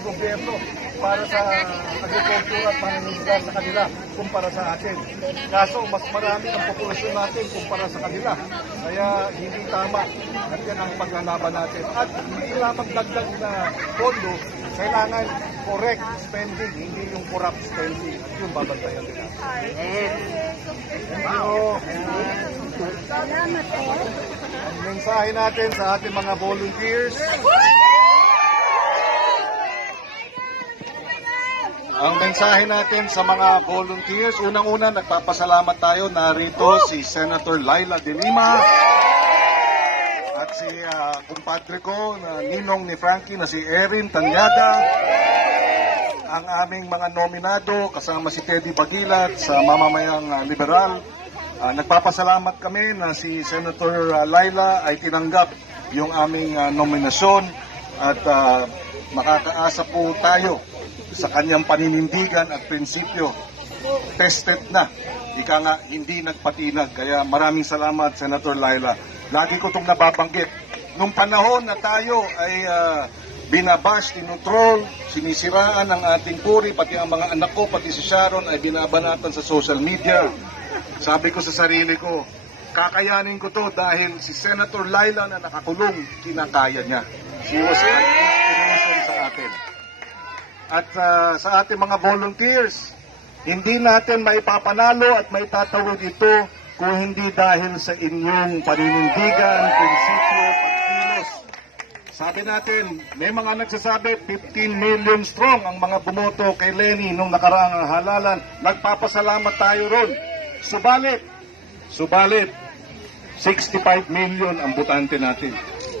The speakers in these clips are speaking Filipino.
ng gobyerno para sa agriculture at pangingisda sa kanila kumpara sa atin. Kaso mas marami ang populasyon natin kumpara sa kanila. Kaya hindi tama at yan ang paglalaban natin. At hindi lamang dagdag na pondo, kailangan correct spending, hindi yung corrupt spending. At yung babantayan din natin. Thank you. Ang mensahe natin sa ating mga volunteers, Ang mensahe natin sa mga volunteers, unang-una nagpapasalamat tayo. Narito si Senator Laila De Lima. At si ah, kumpadre ko na ninong ni Frankie na si Erin Tanyada. Ang aming mga nominado kasama si Teddy Bagilat sa mamamayang ah, liberal. Ah, nagpapasalamat kami na si Senator ah, Laila ay tinanggap yung aming ah, nominasyon. At ah, makakaasa po tayo sa kanyang paninindigan at prinsipyo. Tested na. Ika nga, hindi nagpatinag. Kaya maraming salamat, Senator Laila. Lagi ko itong nababanggit. Nung panahon na tayo ay ah, binabash, tinutroll, sinisiraan ang ating puri, pati ang mga anak ko, pati si Sharon ay binabanatan sa social media. Sabi ko sa sarili ko, kakayanin ko to dahil si Senator Laila na nakakulong, kinakaya niya. She was an inspiration sa atin. At ah, sa ating mga volunteers, hindi natin maipapanalo at maitatawid ito kung hindi dahil sa inyong paninindigan, prinsipyo, pagkilos. Sabi natin, may mga nagsasabi 15 million strong ang mga bumoto kay Lenny nung nakaraang halalan. Nagpapasalamat tayo ron. Subalit, subalit, 65 million ang butante natin.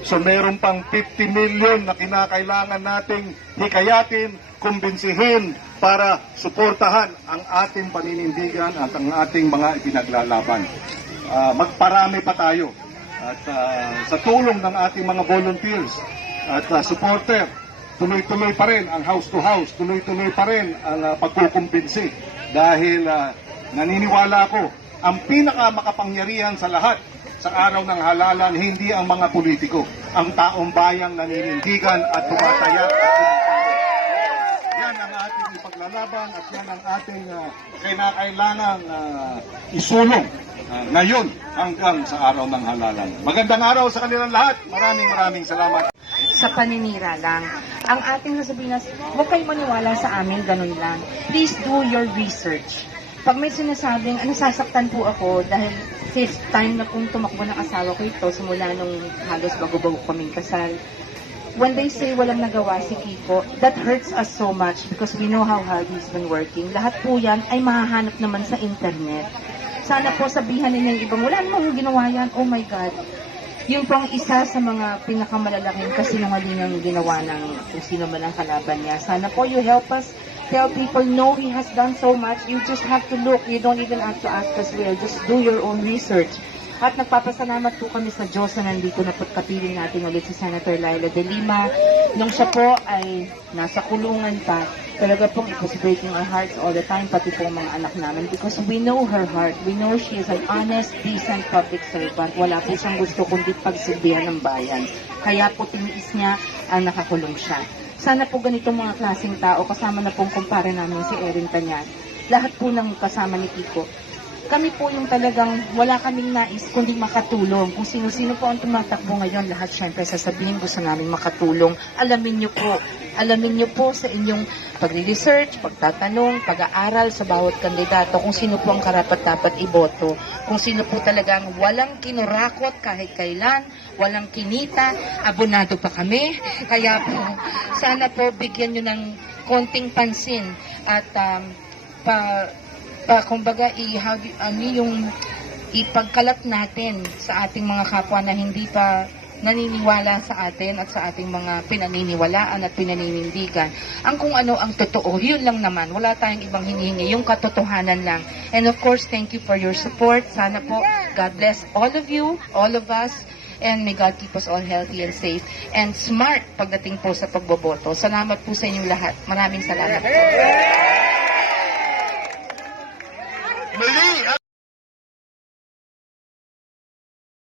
So meron pang 50 million na kinakailangan nating hikayatin, kumbinsihin para suportahan ang ating paninindigan at ang ating mga ipinaglalaban. Ah, magparami pa tayo. At ah, sa tulong ng ating mga volunteers at ah, supporter, tuloy-tuloy pa rin ang house to house, tuloy-tuloy pa rin ang ah, pagkukumbinsi dahil ah, naniniwala ako ang pinaka makapangyarihan sa lahat sa araw ng halalan hindi ang mga politiko, ang taong bayang naninindigan at tumataya at tumutulong. Yan ang ating ipaglalaban at yan ang ating uh, kinakailangang ah, isulong ah, ngayon hanggang sa araw ng halalan. Magandang araw sa kanilang lahat. Maraming maraming salamat. sa paninira lang. Ang ating sasabihin na, huwag kayo maniwala sa amin, ganun lang. Please do your research. Pag may sinasabing, ano, sasaktan po ako dahil fifth time na pong tumakbo ng asawa ko ito, simula nung halos bago-bago kaming kasal. When they say walang nagawa si Kiko, that hurts us so much because we know how hard he's been working. Lahat po yan ay mahahanap naman sa internet. Sana po sabihan ninyo yung ibang, wala namang ginawa yan, oh my God. Yun po ang isa sa mga pinakamalalaking kasinungalingang ginawa ng kung sino man ang kalaban niya. Sana po you help us tell people, no, he has done so much. You just have to look. You don't even have to ask us where. Just do your own research. At nagpapasalamat po kami sa Diyos na nandito na pagkapiling natin ulit si Senator Laila de Lima. Nung siya po ay nasa kulungan pa, talaga pong it was breaking our hearts all the time, pati po mga anak namin because we know her heart. We know she is an honest, decent public servant. Wala po siyang gusto kundi pagsilbihan ng bayan. Kaya po tiniis niya ang nakakulong siya. Sana po ganitong mga klaseng tao, kasama na pong kumpare namin si Erin Tanyas, lahat po ng kasama ni Kiko, kami po yung talagang wala kaming nais kundi makatulong. Kung sino-sino po ang tumatakbo ngayon, lahat syempre sasabihin gusto namin makatulong. Alamin niyo po, alamin niyo po sa inyong pagre-research, pagtatanong, pag-aaral sa bawat kandidato kung sino po ang karapat-dapat iboto. Kung sino po talagang walang kinurakot kahit kailan, walang kinita, abonado pa kami. Kaya po, sana po bigyan niyo ng konting pansin at um, pa pa kumbaga i do- ano yung ipagkalat natin sa ating mga kapwa na hindi pa naniniwala sa atin at sa ating mga pinaniniwalaan at pinaninindigan. Ang kung ano ang totoo, yun lang naman. Wala tayong ibang hinihingi, yung katotohanan lang. And of course, thank you for your support. Sana po, God bless all of you, all of us, and may God keep us all healthy and safe and smart pagdating po sa pagboboto. Salamat po sa inyong lahat. Maraming salamat po.